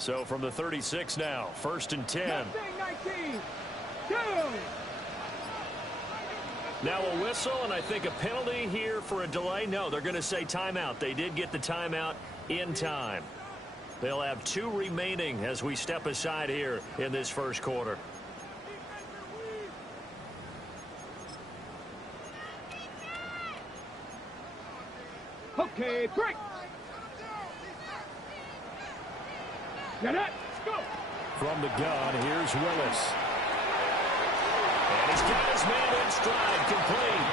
So from the 36 now, 1st and 10. 19, go! Now a whistle, and I think a penalty here for a delay. No, they're going to say timeout. They did get the timeout in time. They'll have 2 remaining as we step aside here in this first quarter. Okay, break! Get it! Go! From the gun, here's Willis. And he's got his man in stride, complete.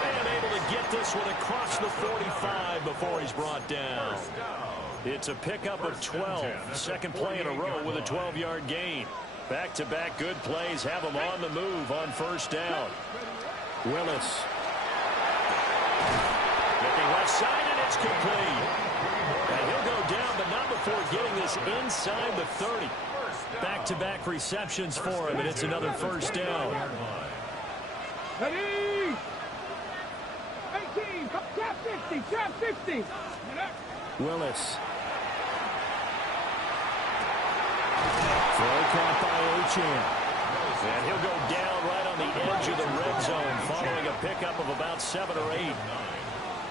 And able to get this one across the 45 before he's brought down. It's a pickup of 12. Second play in a row with a 12-yard gain. Back-to-back good plays have him on the move on first down. Willis. Looking left side, and it's complete. And he'll go down, but not before getting this inside the 30. Back-to-back receptions for him, and it's another first down. Ready! 18, tap 60, tap 60. Willis. Throw caught by Ochan. And he'll go down right on the edge of the red zone following a pickup of about 7 or 8.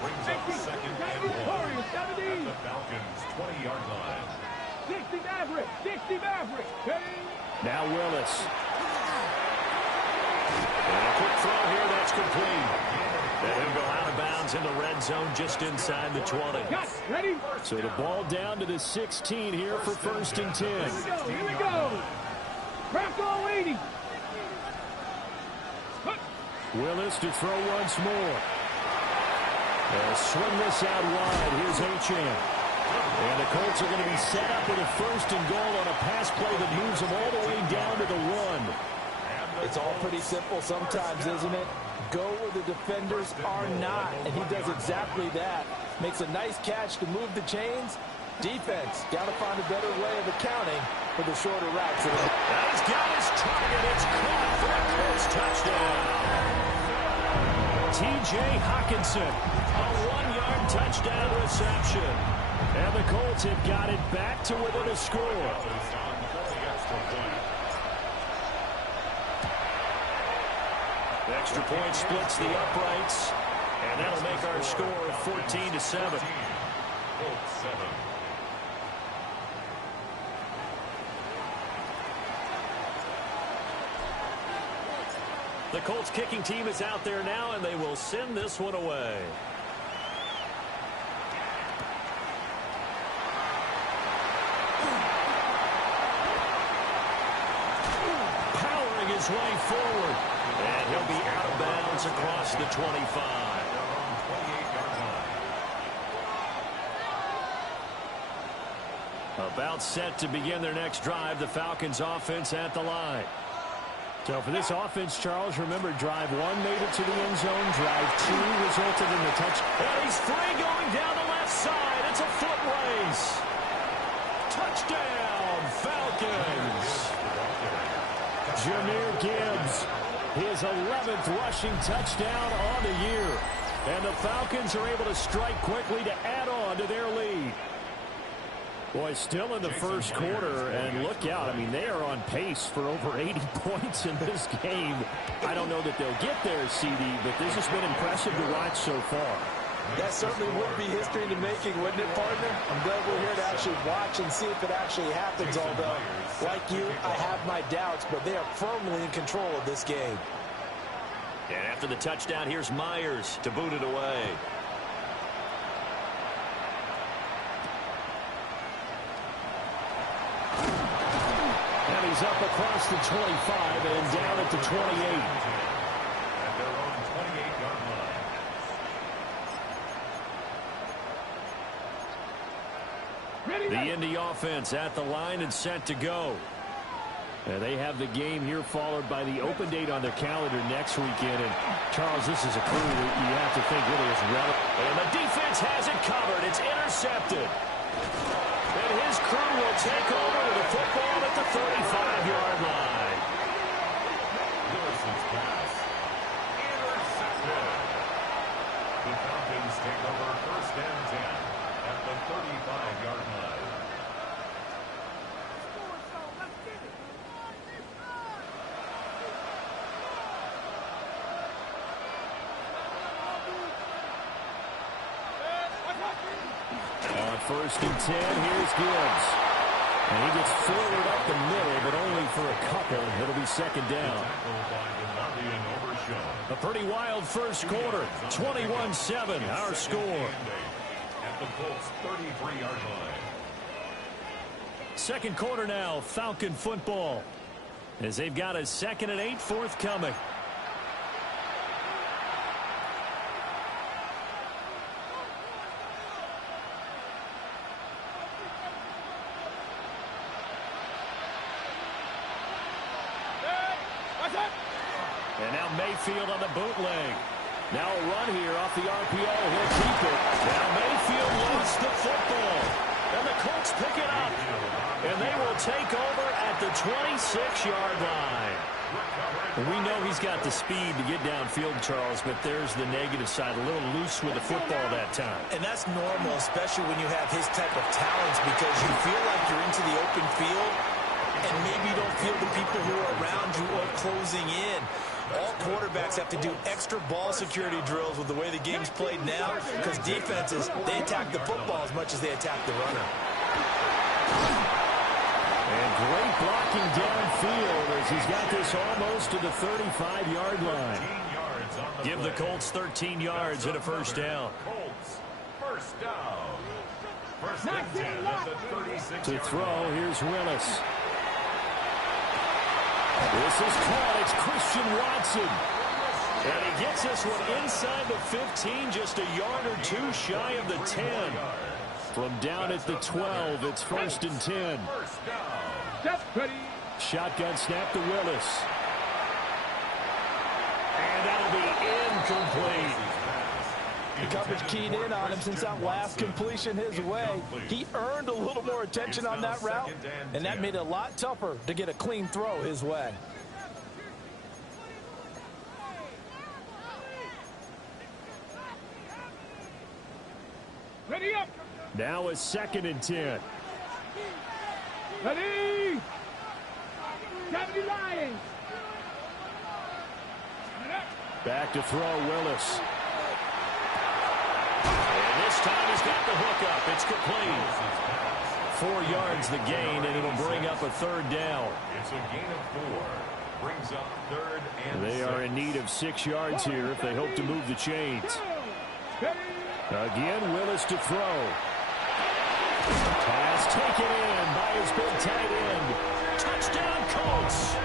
Brings up second and 1 at the Falcons' 20-yard line. 60 Maverick, 60 Maverick. Now Willis. And a quick throw here, that's complete. And he'll go out of bounds in the red zone just inside the 20. Ready? So the ball down to the 16 here for 1st and 10. Here we go. Crack all 80. Willis to throw once more. They'll swing this out wide. Here's Ochan. And the Colts are going to be set up with a 1st and goal on a pass play that moves them all the way down to the 1. It's all pretty simple sometimes, isn't it? Go where the defenders are not, and he does exactly that. Makes a nice catch to move the chains. Defense, got to find a better way of accounting for the shorter routes. He's got his target. It's caught for a Colts touchdown. T.J. Hockenson, a 1-yard touchdown reception. And the Colts have got it back to within a score. The extra point splits the uprights, and that'll make our score 14-7. The Colts kicking team is out there now, and they will send this one away. Powering his way forward. And he'll be out of bounds across the 25. About set to begin their next drive, the Falcons offense at the line. So for this offense, Charles, remember, drive 1 made it to the end zone. Drive 2 resulted in the touch. And he's free going down the left side. It's a foot race. Touchdown, Falcons. Jahmyr Gibbs, his 11th rushing touchdown on the year. And the Falcons are able to strike quickly to add on to their lead. Boy, still in the first quarter, and look out. I mean, they are on pace for over 80 points in this game. I don't know that they'll get there, CD, but this has been impressive to watch so far. That certainly would be history in the making, wouldn't it, partner? I'm glad we're here to actually watch and see if it actually happens, although, like you, I have my doubts, but they are firmly in control of this game. And after the touchdown, here's Myers to boot it away. And he's up across the 25 and down at the 28. At their own 28-yard line. The Indy offense at the line and set to go. And they have the game here followed by the open date on their calendar next weekend. And, Charles, this is a crew that you have to think really is relevant. And the defense has it covered. It's intercepted. And his crew will take over with the football at the 35-yard line. Lewis's pass. Intercepted. The Falcons take over 1st and 10 at the 35-yard line. First and 10. Here's Gibbs. And he gets forward up the middle, but only for a couple. It'll be second down. A pretty wild first quarter. 21-7, our score. At the Colts 33-yard line. Second quarter now, Falcon football. As they've got a 2nd and 8 forthcoming. And now Mayfield on the bootleg. Now a run here off the RPO. He'll keep it. Now Mayfield lost the football. And the Colts pick it up. And they will take over at the 26-yard line. We know he's got the speed to get downfield, Charles, but there's the negative side. A little loose with the football that time. And that's normal, especially when you have his type of talents, because you feel like you're into the open field, and maybe you don't feel the people who are around you or closing in. All quarterbacks have to do extra ball security drills with the way the game's played now, because defenses, they attack the football as much as they attack the runner. And great blocking downfield as he's got this almost to the 35-yard line. Give the Colts 13 yards and a first down. Colts, first down. First and 10 at the 36. To throw, here's Willis. This is caught. It's Christian Watson. And he gets this one inside the 15, just a yard or two shy of the 10. From down at the 12, it's first and 10. Shotgun snap to Willis. And that'll be incomplete. The coverage keyed in on him since that last completion his way. He earned a little more attention on that route, and that made it a lot tougher to get a clean throw his way. Ready up. Now a 2nd and 10. Ready. 70 Lions. Back to throw, Willis. And this time he's got the hook up. It's complete. 4 yards the gain, and it'll bring up a third down. It's a gain of 4. Brings up 3rd and They are in need of 6 yards here if they hope to move the chains. Again, Willis to throw. Pass taken in by his big tight end. Touchdown, Colts.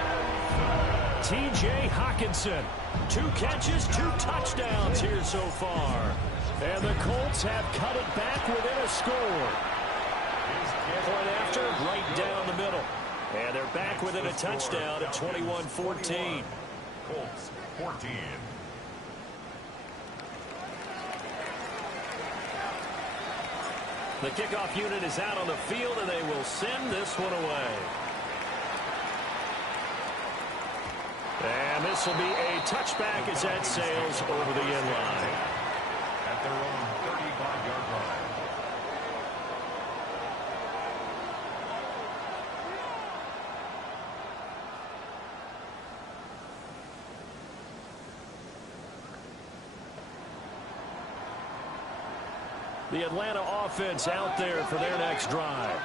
T.J. Hockenson. 2 catches, 2 touchdowns here so far. And the Colts have cut it back within a score. Point after, right down the middle. And they're back within a touchdown at 21-14. Colts 14. The kickoff unit is out on the field, and they will send this one away. And this will be a touchback as that sails over the end line. At their own 35-yard line. The Atlanta offense out there for their next drive.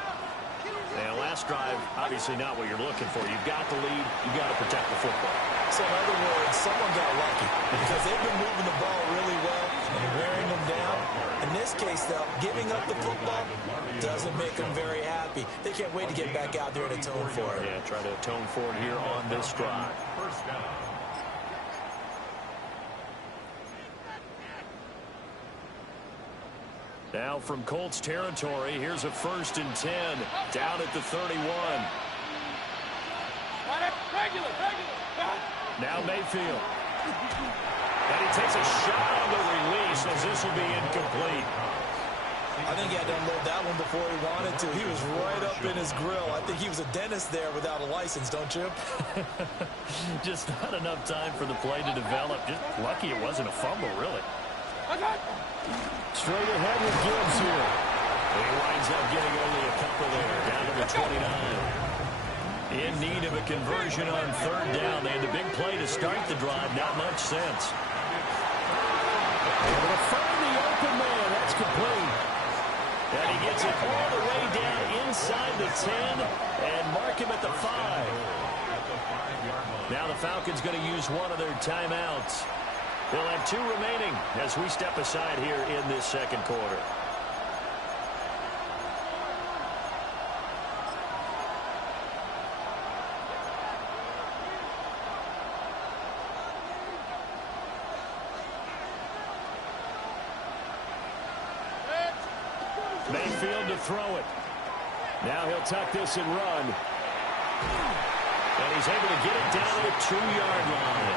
And last drive, obviously not what you're looking for. You've got the lead. You've got to protect the football. So in other words, someone got lucky because they've been moving the ball really well and wearing them down. In this case, though, giving up the football doesn't make them very happy. They can't wait to get back out there and atone for it. Yeah, try to atone for it here on this drive. First down. Now from Colts territory, here's a 1st and 10 down at the 31. Now Mayfield. And he takes a shot on the release as this will be incomplete. I think he had to unload that one before he wanted to. He was right up in his grill. I think he was a dentist there without a license, don't you? Just not enough time for the play to develop. Just lucky it wasn't a fumble, really. Straight ahead with Gibbs here. He winds up getting only a couple there, down to the 29. In need of a conversion on 3rd down. They had a big play to start the drive. Not much sense. Able to find the open man. That's complete. And he gets it all the way down inside the 10 and mark him at the 5. Now the Falcons going to use one of their timeouts. They'll have 2 remaining as we step aside here in this second quarter. Mayfield to throw it. Now he'll tuck this and run. And he's able to get it down to the 2-yard line.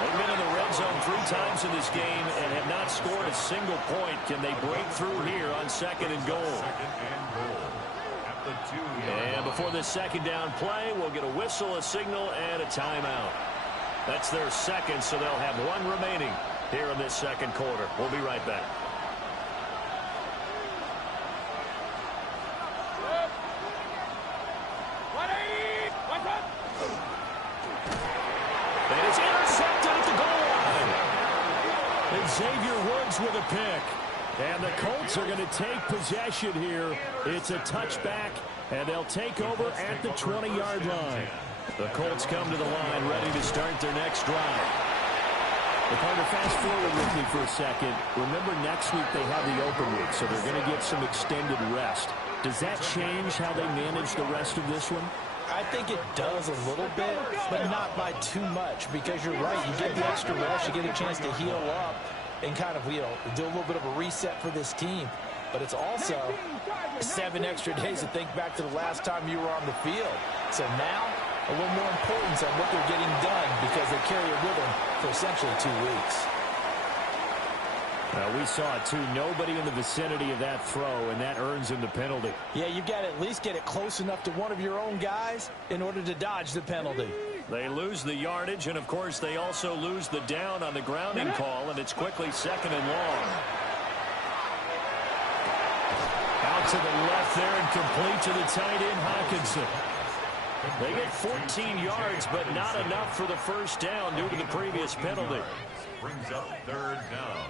They've been in the red zone 3 times in this game and have not scored a single point. Can they break through here on second and goal? And before this second down play, we'll get a whistle, a signal, and a timeout. That's their second, so they'll have 1 remaining here in this second quarter. We'll be right back. Xavier Woods with a pick. And the Colts are going to take possession here. It's a touchback, and they'll take over at the 20-yard line. The Colts come to the line ready to start their next drive. The partner, fast forward with me for a second. Remember, next week they have the open week, so they're going to get some extended rest. Does that change how they manage the rest of this one? I think it does a little bit, but not by too much, because you're right. You get the extra rest, you get a chance to heal up and kind of, do a little bit of a reset for this team. But it's also 7 extra days to think back to the last time you were on the field. So now, a little more importance on what they're getting done because they carry it with them for essentially 2 weeks. We saw it, too. Nobody in the vicinity of that throw, and that earns him the penalty. Yeah, you've got to at least get it close enough to one of your own guys in order to dodge the penalty. They lose the yardage, and, of course, they also lose the down on the grounding call, and it's quickly second and long. Out to the left there and complete to the tight end, Hawkinson. They get 14 yards, but not enough for the first down due to the previous penalty. Brings up 3rd down.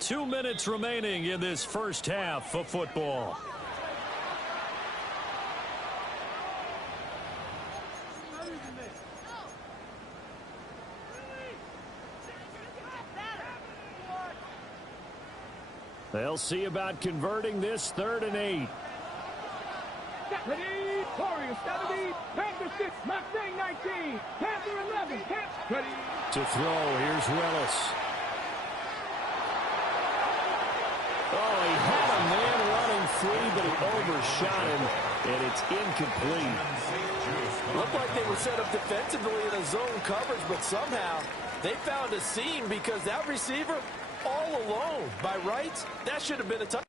2 minutes remaining in this first half of football. They'll see about converting this 3rd and 8. Warriors 70, Panther 6, Mustang 19, Panther 11, ready. To throw, here's Willis. Oh, he had a man running free, but he overshot him, and it's incomplete. Looked like they were set up defensively in a zone coverage, but somehow they found a seam because that receiver all alone. By rights, that should have been a touchdown.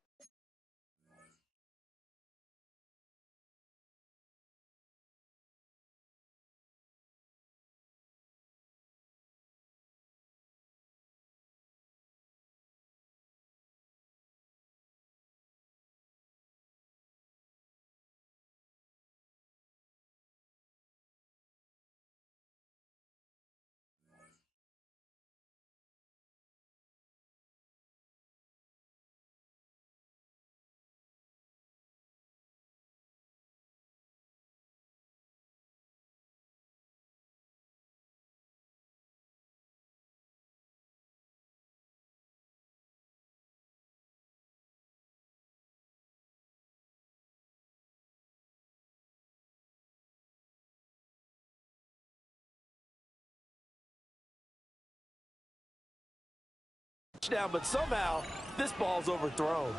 Down, but somehow this ball's overthrown.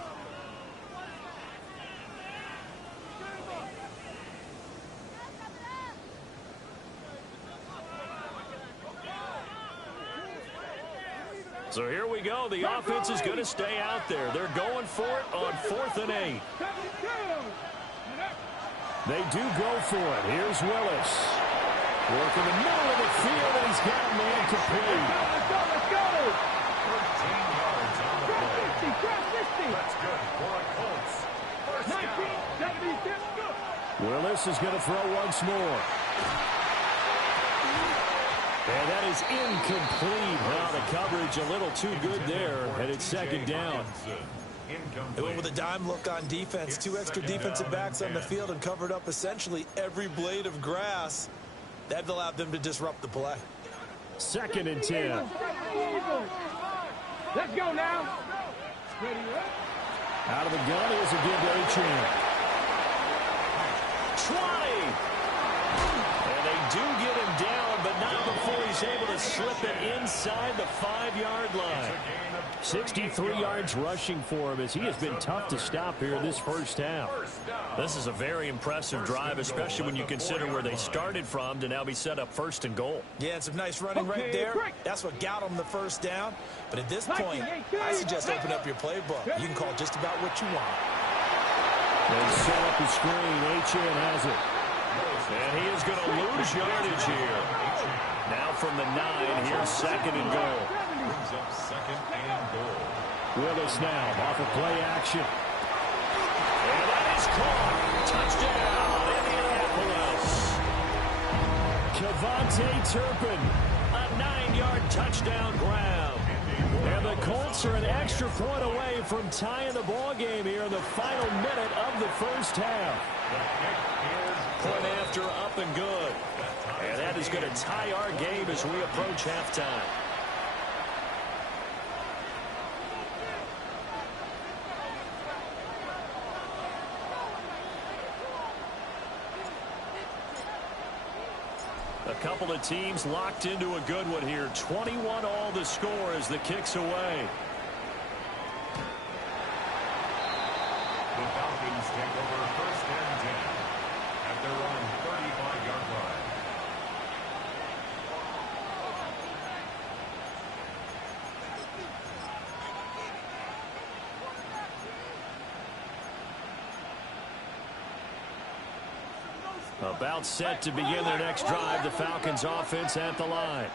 So here we go. The offense is going to stay out there. They're going for it on 4th and 8. They do go for it. Here's Willis. Work in the middle of the field, and he's got a man complete. Let's go! 13 yards on the play. That's good for a Colts. First down. Willis is going to throw once more. And that is incomplete. Now the coverage a little too good there, and it's second down. They went with a dime look on defense. 2 extra defensive backs on the field and covered up essentially every blade of grass. That allowed them to disrupt the play. Second and 10. Let's go now. Out of the gun is a give to Achane. 20. And they do get him down, but not before he's able to slip it inside the 5-yard line. 63 yards rushing for him as he has been tough to stop here in this first half. This is a very impressive drive, especially when you consider where they started from to now be set up first and goal. Yeah, and some nice running right there. That's what got them the first down. But at this point, I suggest open up your playbook. You can call just about what you want. They set up the screen. Achane has it. And he is going to lose yardage here. Now from the 9, here's second and goal. Brings up second and goal. Willis now off of play action. And that is caught. Touchdown, Indianapolis. Kevontae Turpin, a 9-yard touchdown grab. And the Colts are an extra point away from tying the ball game here in the final minute of the first half. Point after, up and good. And that is going to tie our game as we approach halftime. A couple of teams locked into a good one here. 21 all the score as the kick's away. The Falcons take over first and 10 at their own 35-yard line. About set to begin their next drive, the Falcons offense at the line.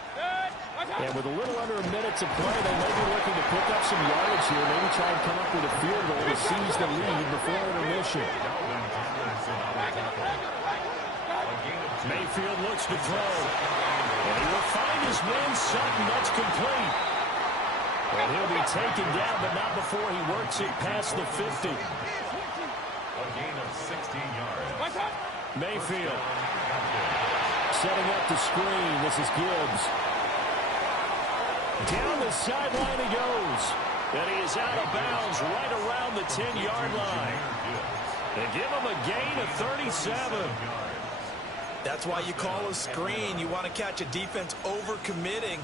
And with a little under a minute to play, they may be looking to pick up some yardage here, maybe try and come up with a field goal to seize the lead before intermission. Mayfield looks to throw. And he will find his man Sutton. That's complete. And he'll be taken down, but not before he works it past the 50. A gain of 16 yards. Mayfield setting up the screen. This is Gibbs. Down the sideline he goes. And he is out of bounds right around the 10-yard line. They give him a gain of 37. That's why you call a screen. You want to catch a defense overcommitting.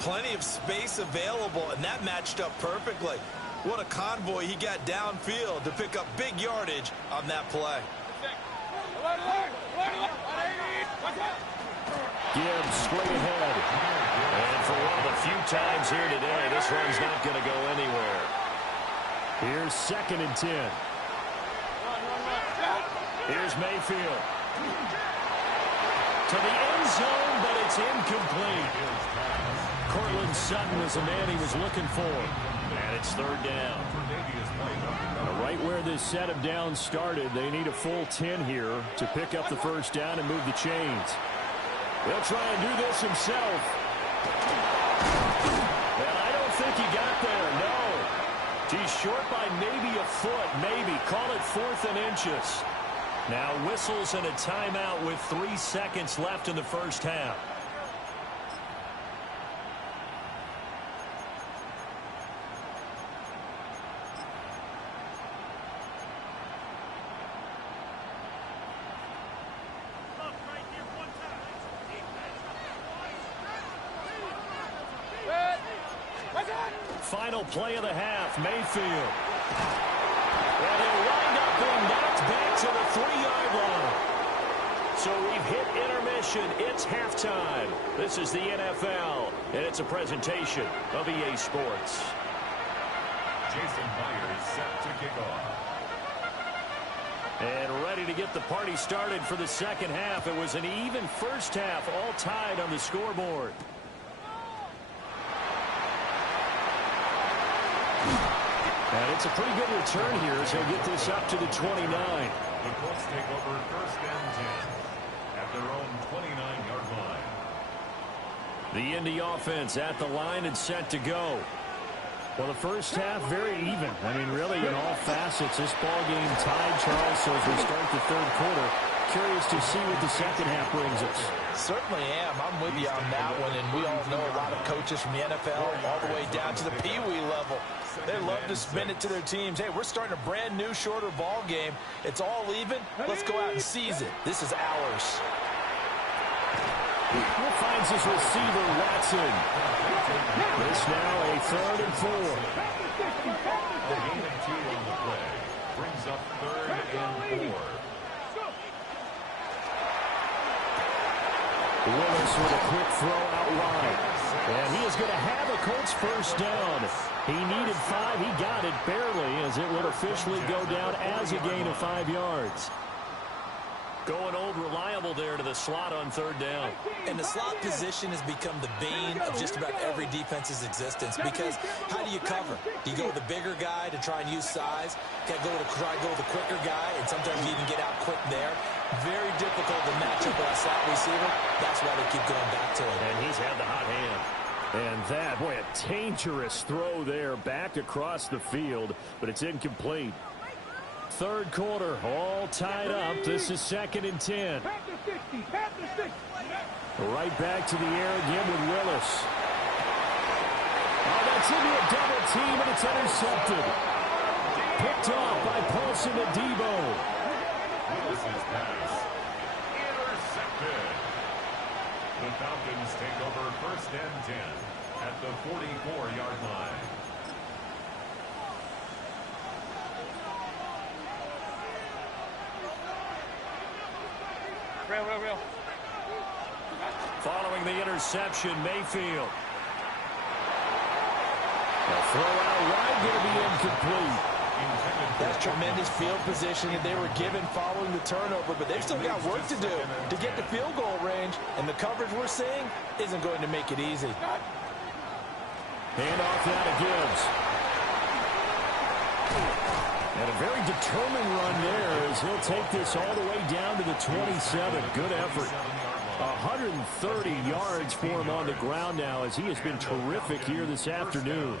Plenty of space available, and that matched up perfectly. What a convoy he got downfield to pick up big yardage on that play. Gibbs straight ahead. And for one of the few times here today, this one's not going to go anywhere. Here's second and 10. Here's Mayfield. To the end zone, but it's incomplete. Cortland Sutton is the man he was looking for. And it's third down. Right where this set of downs started, they need a full 10 here to pick up the first down and move the chains. They'll try and do this himself. And I don't think he got there, no. He's short by maybe a foot, maybe. Call it 4th and inches. Now whistles and a timeout with 3 seconds left in the first half. Final play of the half, Mayfield. And he'll wind up being knocked back to the 3-yard line. So we've hit intermission. It's halftime. This is the NFL, and it's a presentation of EA Sports. Jason Myers set to kick off. And ready to get the party started for the second half. It was an even first half, all tied on the scoreboard. And it's a pretty good return here as they get this up to the 29. The Colts take over first and 10 at their own 29-yard line. The Indy offense at the line and set to go. Well, the first half, very even. I mean, really, in all facets, this ball game tied, Charles. So as we start the third quarter, curious to see what the second half brings us. Certainly am. I'm with you on that one. And we all know a lot of coaches from the NFL all the way down to the Pee-wee level. They love to spin it to their teams. Hey, we're starting a brand new, shorter ball game. It's all even. Let's go out and seize it. This is ours. Who finds his receiver, Watson? This now a 3rd and 4. The gain of 2 on the play brings up 3rd and 4. Willis with a quick throw out wide. And he is going to have a Colts first down. He needed 5. He got it barely as it would officially go down as a gain of 5 yards. Going old reliable there to the slot on 3rd down. And the slot position has become the bane of just about every defense's existence, because how do you cover? Do you go with the bigger guy to try and use size? Try to go with the quicker guy, and sometimes you even get out quick there. Very difficult to match up with a slot receiver. That's why they keep going back to it. And he's had the hot hand. And that, boy, a dangerous throw there back across the field, but it's incomplete. Third quarter, all tied up. This is 2nd and 10. Right back to the air again with Willis. Oh, that's into a double team, and it's intercepted. Picked off by Paulson and Debo. Willis's pass intercepted. The Falcons take over 1st and 10 at the 44-yard line. Real. Following the interception, Mayfield. A throw out wide, going to be incomplete. That's tremendous field position that they were given following the turnover, but they've still got work to do to get to field goal range, and the coverage we're seeing isn't going to make it easy. Hand off now to Gibbs. And a very determined run there as he'll take this all the way down to the 27. Good effort. 130 yards for him on the ground now as he has been terrific here this afternoon.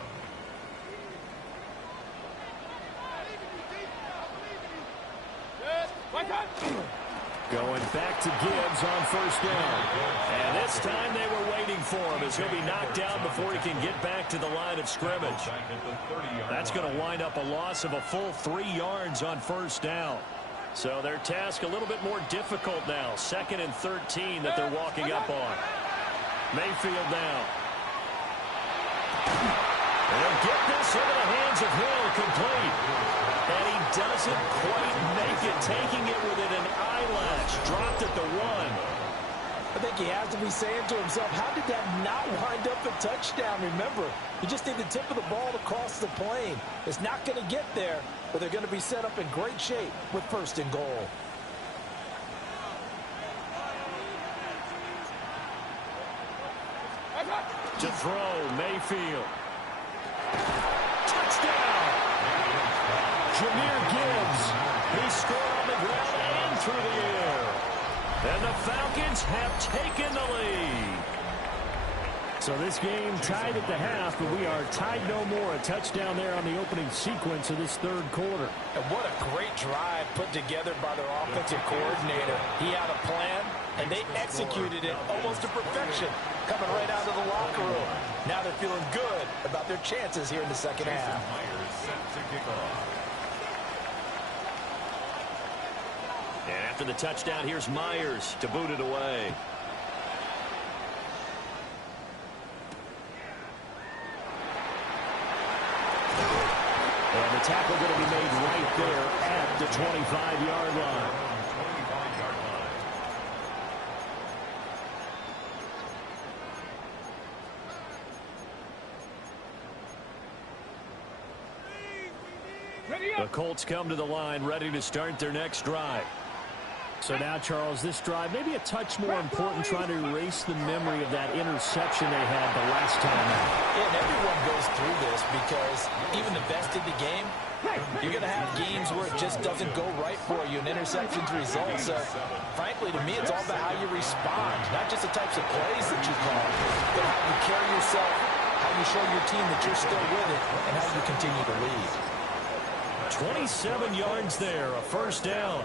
Going back to Gibbs on 1st down. And this time they were waiting for him as he'll be knocked down before he can get back to the line of scrimmage. That's going to wind up a loss of a full 3 yards on 1st down. So their task a little bit more difficult now. 2nd and 13 that they're walking up on. Mayfield now. And they'll get this into the hands of Hill, complete. And he doesn't quite make it, taking it within an eyelash. Dropped at the 1. I think he has to be saying to himself, how did that not wind up a touchdown? Remember, you just need the tip of the ball to cross the plane. It's not going to get there, but they're going to be set up in great shape with 1st and goal. To throw, Mayfield. Touchdown! Jahmyr Gibbs. He scored on the ground and through the air. And the Falcons have taken the lead. So this game tied at the half, but we are tied no more. A touchdown there on the opening sequence of this 3rd quarter. And what a great drive put together by their offensive coordinator. He had a plan, and they executed it almost to perfection, coming right out of the locker room. Now they're feeling good about their chances here in the 2nd half. Myers set to kick off. And after the touchdown, here's Myers to boot it away. And the tackle going to be made right there at the 25-yard line. 25-yard line. The Colts come to the line ready to start their next drive. So now, Charles, this drive maybe a touch more important, trying to erase the memory of that interception they had the last time out. Yeah, and everyone goes through this because even the best in the game, you're going to have games where it just doesn't go right for you, and interceptions result. So, frankly, to me, it's all about how you respond, not just the types of plays that you call, but how you carry yourself, how you show your team that you're still with it, and how you continue to lead. 27 yards there, a first down.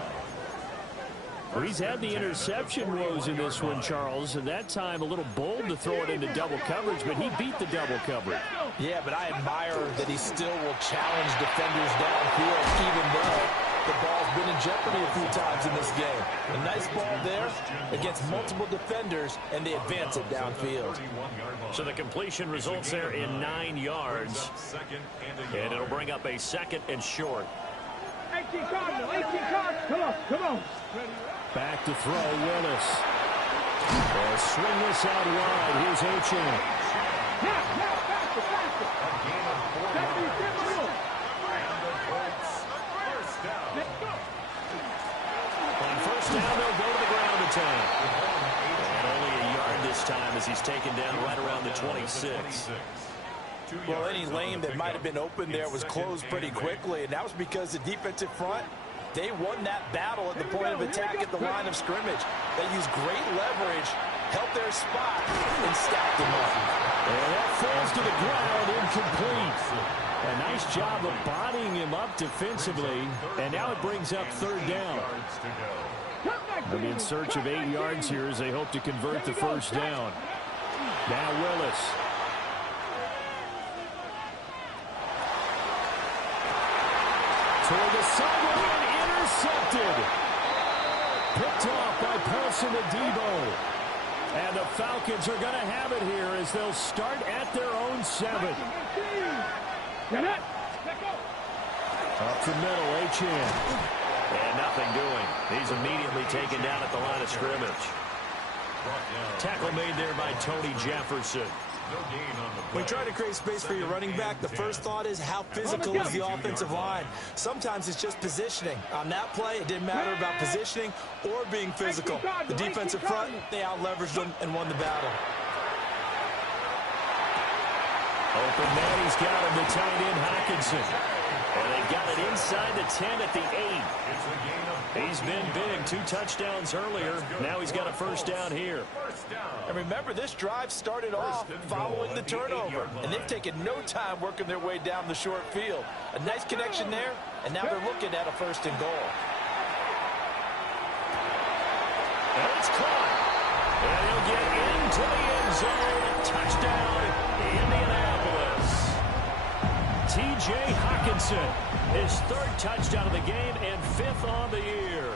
Well, he's had the interception woes in this one, Charles, and that time a little bold to throw it into double coverage, but he beat the double coverage. Yeah, but I admire that he still will challenge defenders downfield, even though the ball's been in jeopardy a few times in this game. A nice ball there against multiple defenders, and they advance it downfield. So the completion results there in 9 yards, and it'll bring up a second and short. 18 Cardinal, 18 Cardinal. Come on, come on. Back to throw, Willis. A swingless out wide. Here's Achan. Now, faster, faster. 77 more. On first down, they'll go to the ground attack. And only a yard this time as he's taken down right around the 26. Well, any lane that might have been open there was closed pretty quickly, and that was because the defensive front, they won that battle at the point of attack at the line of scrimmage. They used great leverage, held their spot, and stacked them up. And that falls to the ground, incomplete. A nice job of bodying him up defensively, and now it brings up third down. They'll be in search of 8 yards here as they hope to convert the first down. Now Willis. Toward the sideline, intercepted. Picked off by Paulson Adebo. And the Falcons are going to have it here as they'll start at their own 7. Up the middle, Achan. And nothing doing. He's immediately taken down at the line of scrimmage. Tackle made there by Tony Jefferson. When trying to create space for your running back, the first thought is how physical is the offensive line. Sometimes it's just positioning. On that play, it didn't matter about positioning or being physical. The defensive front, they out-leveraged them and won the battle. Open man, he's got him, the tight end Hockenson. And they got it inside the 10 at the 8. He's been big, 2 touchdowns earlier. Now he's got a first down here. And remember, this drive started off following the turnover, and they've taken no time working their way down the short field. A nice connection there, and now they're looking at a first and goal. And it's caught. And he'll get into the end zone. Touchdown, Indianapolis. T.J. Hockenson, his 3rd touchdown of the game and 5th on the year.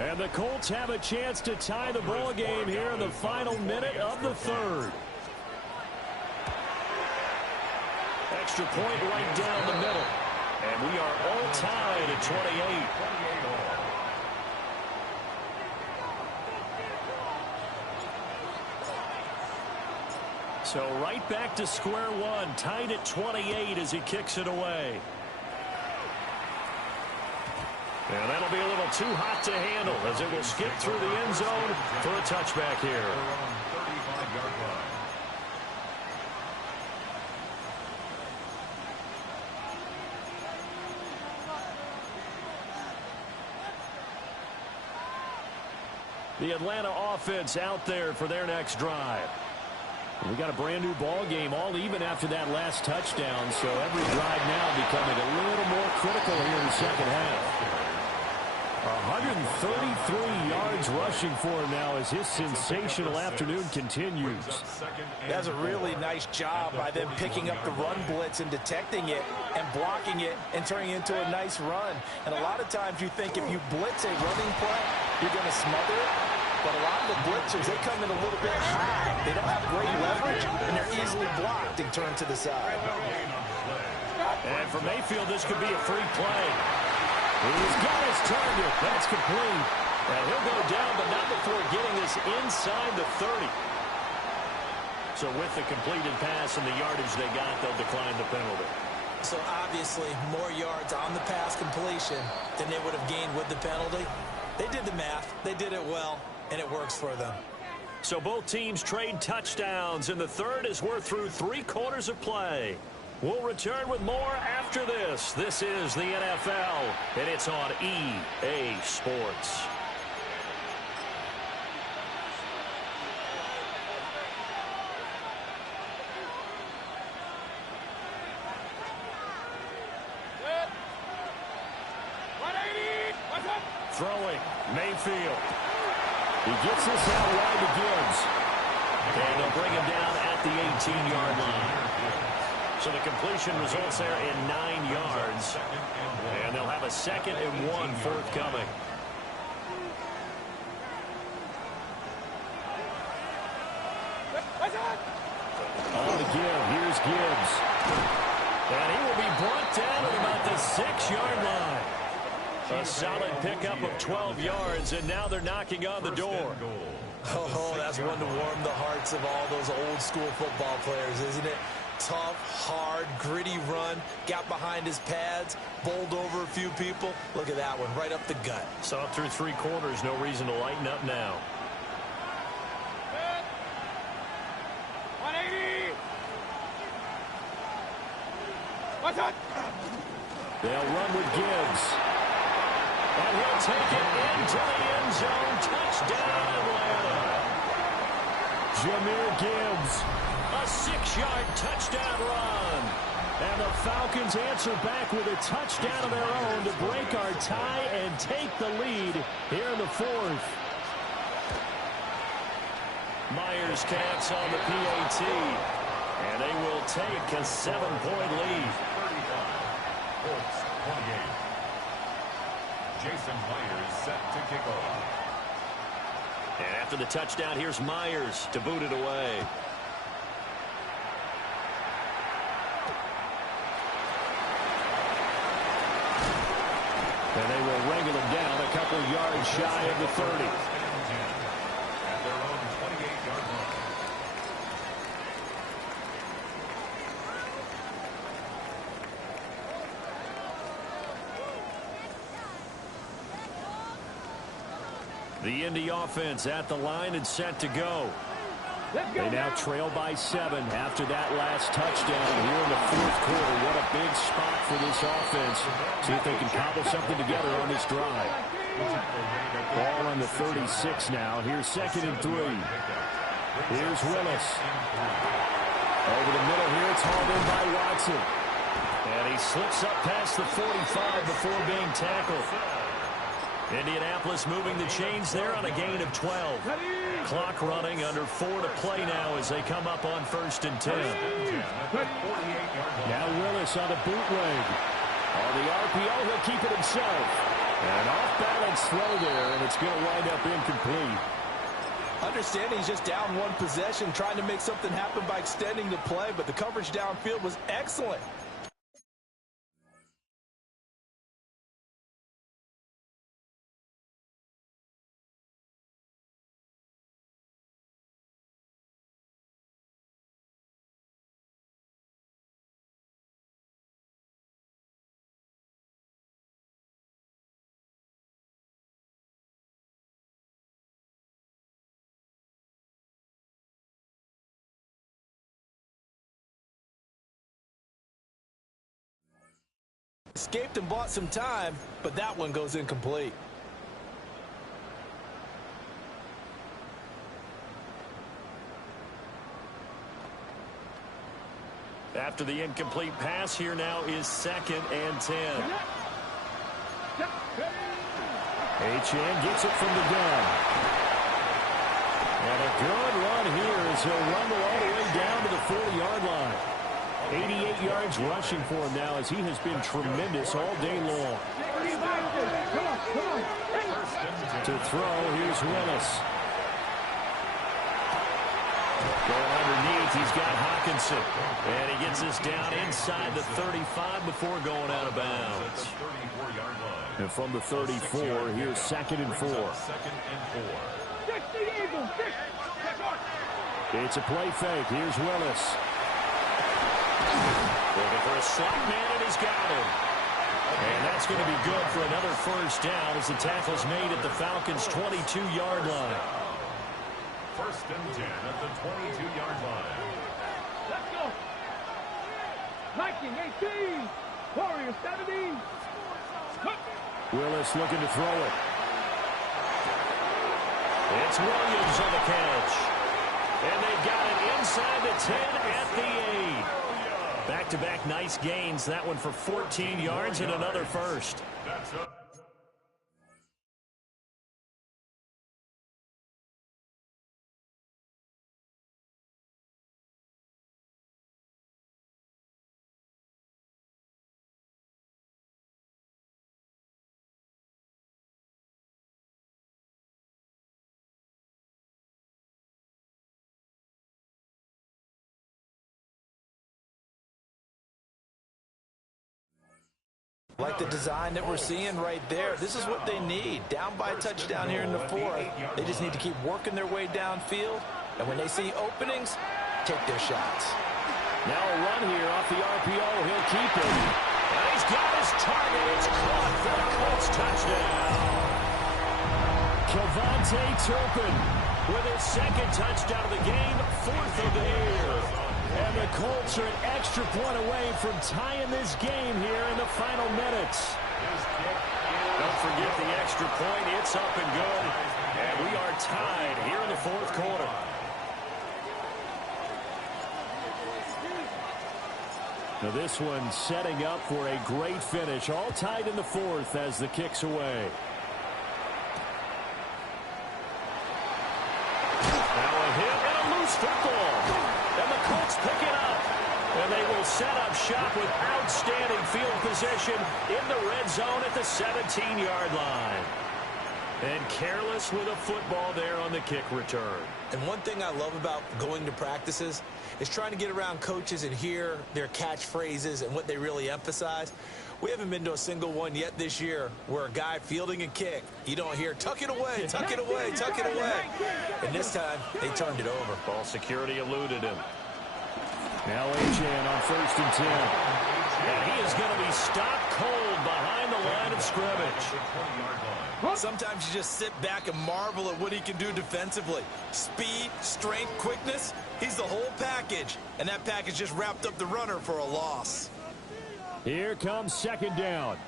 And the Colts have a chance to tie the ball game here in the final minute of the 3rd. Extra point right down the middle. And we are all tied at 28. So right back to square one, tied at 28 as he kicks it away. And that'll be a little too hot to handle as it will skip through the end zone for a touchback here. The Atlanta offense out there for their next drive. We got a brand new ball game, all even after that last touchdown, so every drive now becoming a little more critical here in the second half. 133 yards rushing for him now as his sensational afternoon continues. That's a really nice job by them picking up the run blitz and detecting it and blocking it and turning it into a nice run. And a lot of times you think if you blitz a running play, you're going to smother it. But a lot of the blitzers, they come in a little bit high. They don't have great leverage, and they're easily blocked and turned to the side. And for Mayfield, this could be a free play. He's got his target. That's complete. And he'll go down, but not before getting this inside the 30. So with the completed pass and the yardage they got, they'll decline the penalty. So obviously more yards on the pass completion than they would have gained with the penalty. They did the math. They did it well, and it works for them. So both teams trade touchdowns in the third as we're through 3 quarters of play. We'll return with more after this. This is the NFL, and it's on EA Sports. Throwing, Mayfield. He gets this out wide to Gibbs. And they'll bring him down at the 18-yard line. So the completion results there in 9 yards. And they'll have a 2nd and 1 forthcoming. On the give, here's Gibbs. And he will be brought down at about the 6-yard line. A solid pickup of 12 yards, and now they're knocking on the door. Oh, that's one to warm the hearts of all those old-school football players, isn't it? Tough, hard, gritty run, got behind his pads, bowled over a few people. Look at that one, right up the gut. Saw through 3 quarters, no reason to lighten up now. 180. What's up? They'll run with Gibbs. And he'll take it into the end zone. Touchdown, Atlanta. Jahmyr Gibbs. A 6-yard touchdown run. And the Falcons answer back with a touchdown of their own to break our tie and take the lead here in the 4th. Myers counts on the PAT. And they will take a 7-point lead. 35, Colts 28. Jason Myers set to kick off. And after the touchdown, here's Myers to boot it away. And they will wrangle him down a couple yards shy of the 30. At their own 28-yard line. The Indy offense at the line and set to go. They now trail by 7 after that last touchdown here in the 4th quarter. What a big spot for this offense. See if they can cobble something together on this drive. Ball on the 36 now. Here's 2nd and 3. Here's Willis. Over the middle here, it's hauled in by Watson. And he slips up past the 45 before being tackled. Indianapolis moving the chains there on a gain of 12. Clock running under 4 to play now as they come up on 1st and 10. Now Willis on a bootleg. On the RPO, he'll keep it himself. An off-balance throw there, and it's going to wind up incomplete. Understanding he's just down 1 possession, trying to make something happen by extending the play, but the coverage downfield was excellent. Escaped and bought some time, but that one goes incomplete. After the incomplete pass, here now is 2nd and 10. Achane gets it from the gun. And a good run here as he'll rumble all the way down to the 40-yard line. 88 yards rushing for him now as he has been tremendous all day long. To throw, here's Willis. Going underneath, he's got Hawkinson. And he gets this down inside the 35 before going out of bounds. And from the 34, here's 2nd and 4. It's a play fake. Here's Willis. Looking for a slot man, and he's got him. And that's going to be good for another first down as the tackle's made at the Falcons' 22-yard line. First and 10 at the 22-yard line. Let's go. Viking 18. Warriors 17. Willis looking to throw it. It's Williams on the catch. And they've got it inside the 10 at the 8. Back-to-back nice gains. That one for 14 yards and another first. That's up. Like the design that we're seeing right there. This is what they need. Down by a touchdown here in the fourth. They just need to keep working their way downfield. And when they see openings, take their shots. Now a run here off the RPO. He'll keep it. And he's got his target. It's caught for the Colts touchdown. Kevontae Turpin with his second touchdown of the game, fourth of the year. And the Colts are an extra point away from tying this game here in the final minutes. Don't forget the extra point. It's up and good. And we are tied here in the fourth quarter. Now this one setting up for a great finish. All tied in the fourth as the kick's away. Now a hit and a loose football. And the Colts pick it up. And they will set up shop with outstanding field position in the red zone at the 17-yard line. And careless with a football there on the kick return. And one thing I love about going to practices is trying to get around coaches and hear their catchphrases and what they really emphasize. We haven't been to a single one yet this year where a guy fielding a kick, you don't hear, tuck it away, tuck it away, tuck it away. And this time, they turned it over. Ball security eluded him. Now Achane on first and 10. And he is going to be stopped cold behind the line of scrimmage. Sometimes you just sit back and marvel at what he can do defensively. Speed, strength, quickness, he's the whole package. And that package just wrapped up the runner for a loss. Here comes second down.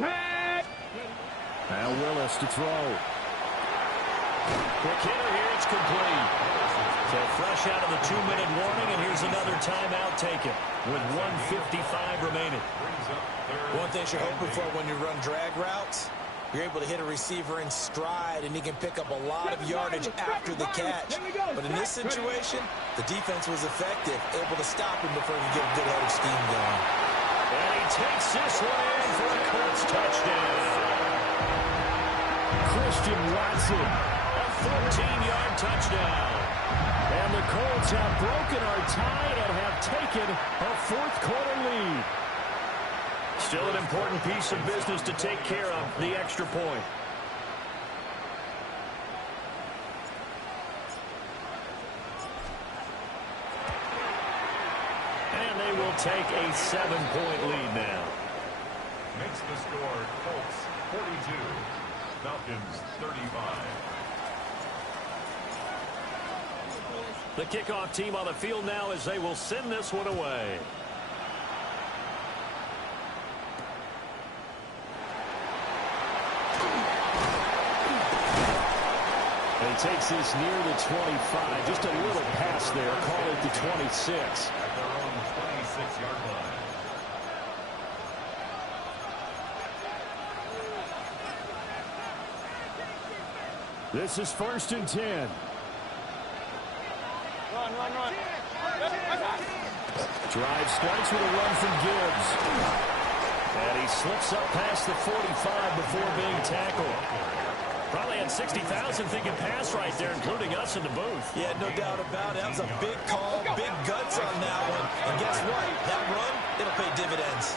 Now Willis to throw. Quick hitter here, it's complete. So fresh out of the 2-minute warning, and here's another timeout taken with 1:55 remaining. One thing you're hoping for when you run drag routes, you're able to hit a receiver in stride, and he can pick up a lot of yardage after the catch. But in this situation, the defense was effective, able to stop him before he could get a good head of steam going. And he takes this one in for a Colts touchdown. Christian Watson, a 14-yard touchdown. And the Colts have broken our tie and have taken a fourth-quarter lead. Still an important piece of business to take care of, the extra point. And they will take a 7-point lead now. Makes the score Colts 42, Falcons 35. The kickoff team on the field now as they will send this one away. And he takes this near the 25. Just a little pass there. Call it the 26. At their own 26-yard line. This is first and 10. Run. Drive starts with a run from Gibbs. And he slips up past the 45 before being tackled. Probably had 60,000 thinking pass right there, including us in the booth. Yeah, no doubt about it. That was a big call, big guts on that one. And guess what? That run, it'll pay dividends.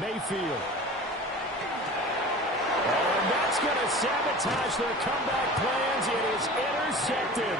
Mayfield. Oh, and that's going to sabotage their comeback plans. It is intercepted.